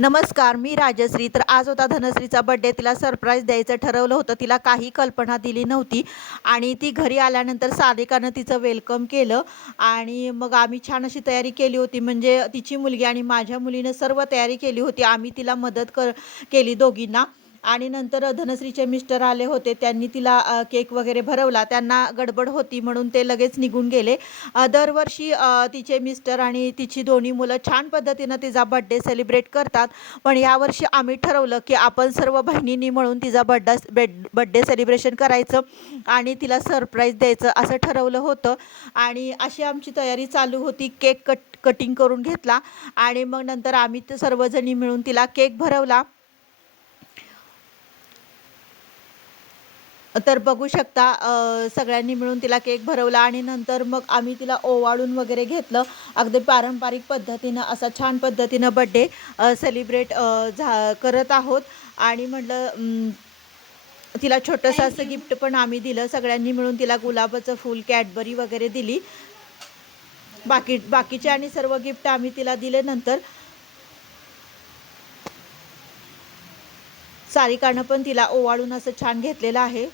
नमस्कार मी राजश्री. तर आज होता धनश्रीचा बड्डे तिला सरप्राईज द्यायचं ठरवलं होतं. तिला काही कल्पना दिली नव्हती. आणि ती घरी आल्यानंतर साधिकानं तिचं वेलकम केलं. आणि मग आम्ही छान अशी तयारी केली होती. म्हणजे तिची मुलगी आणि माझ्या मुलीनं सर्व तयारी केली होती. आम्ही तिला मदत कर केली दोघींना. आणि नंतर धनश्रीचे मिस्टर आले होते त्यांनी तिला केक वगैरे भरवला. त्यांना गडबड होती म्हणून ते लगेच निघून गेले. दरवर्षी तिचे मिस्टर आणि तिची दोन्ही मुलं छान पद्धतीनं तिचा बड्डे सेलिब्रेट करतात. पण यावर्षी आम्ही ठरवलं की आपण सर्व बहिणींनी म्हणून तिचा बड्डा बेड बड्डे सेलिब्रेशन करायचं आणि तिला सरप्राईज द्यायचं असं ठरवलं होतं. आणि अशी आमची तयारी चालू होती केक कट कटिंग करून घेतला. आणि मग नंतर आम्ही सर्वजणी मिळून तिला केक भरवला. तर बघू शकता सगळ्यांनी मिळून तिला केक भरवला आणि नंतर मग आम्ही तिला ओवाळून वगैरे घेतलं. अगदी पारंपरिक पद्धतीनं असा छान पद्धतीनं बड्डे सेलिब्रेट झा करत आहोत. आणि म्हटलं तिला छोटंसं असं गिफ्ट पण आम्ही दिलं. सगळ्यांनी मिळून तिला गुलाबाचं फूल कॅडबरी वगैरे दिली. बाकी बाकीचे आणि सर्व गिफ्ट आम्ही तिला दिले नंतर. सारिकानं पण तिला ओवाळून असं छान घेतलेलं आहे.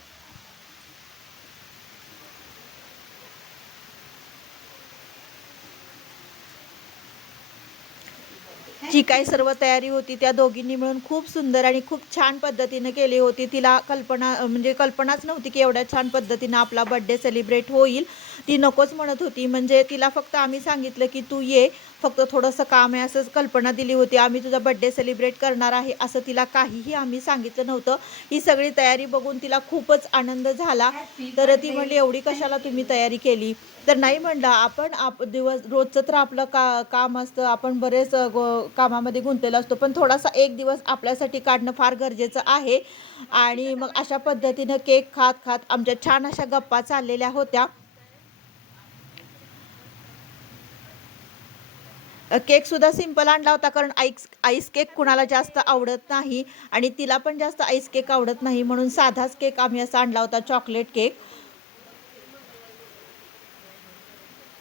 जी काही सर्व तयारी होती त्या दोघींनी मिळून खूप सुंदर आणि खूप छान पद्धतीने केली होती. तिला कल्पना म्हणजे कल्पनाच नव्हती की एवढ्या छान पद्धतीनं आपला बड्डे सेलिब्रेट होईल. ती नकोच म्हणत होती. म्हणजे तिला फक्त आम्ही सांगितलं की तू ये फक्त थोडंसं काम आहे असंच कल्पना दिली होती. आम्ही तुझा बड्डे सेलिब्रेट करणार आहे असं तिला काहीही आम्ही सांगितलं नव्हतं. ही सगळी तयारी बघून तिला खूपच आनंद झाला. तर ती म्हणली एवढी कशाला तुम्ही तयारी केली? तर नाही म्हणलं आपण आप दिवस रोजचं तर आपलं का काम असतं. आपण बरेच गो कामामध्ये गुंतलेलो असतो. पण थोडासा एक दिवस आपल्यासाठी काढणं फार गरजेचं आहे. आणि मग अशा पद्धतीनं केक खात खात आमच्या छान अशा गप्पा चाललेल्या होत्या. केक सुद्धा सिंपल आणला होता कारण आईस आईस केक कुणाला जास्त आवडत नाही आणि तिला पण जास्त आईस केक आवडत नाही म्हणून साधाच केक आम्ही असा आणला होता चॉकलेट केक.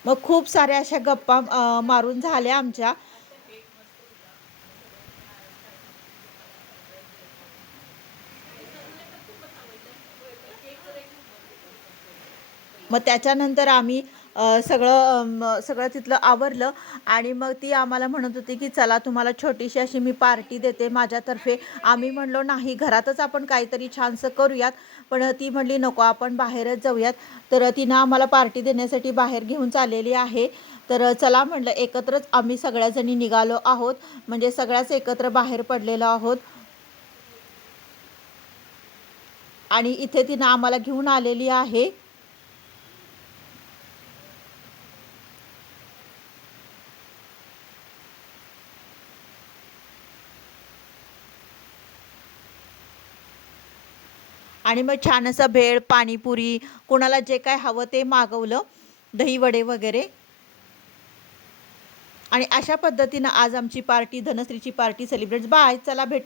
मग खूप साऱ्या अशा गप्पा मारून झाल्या आमच्या. मग त्याच्यानंतर आम्ही सगळं सगळं तिथलं आवरलं आणि मग ती आम्हाला म्हणत होती की चला तुम्हाला छोटीशी अशी मी पार्टी देते माझ्यातर्फे. आम्ही म्हणलो नाही घरातच आपण काहीतरी छानसं करूयात. पण ती म्हणली नको आपण बाहेरच जाऊयात. तर तिनं आम्हाला पार्टी देण्यासाठी बाहेर घेऊन चाललेली आहे. तर चला म्हणलं एकत्रच आम्ही सगळ्याजणी निघालो आहोत. म्हणजे सगळ्याच एकत्र बाहेर पडलेलो आहोत. आणि इथे तिनं आम्हाला घेऊन आलेली आहे. आणि मग छान असं भेळ पाणीपुरी कोणाला जे काय हवं ते मागवलं दही वडे वगैरे. आणि अशा पद्धतीनं आज आमची पार्टी धनश्रीची पार्टी सेलिब्रेट बाय चला भेटू.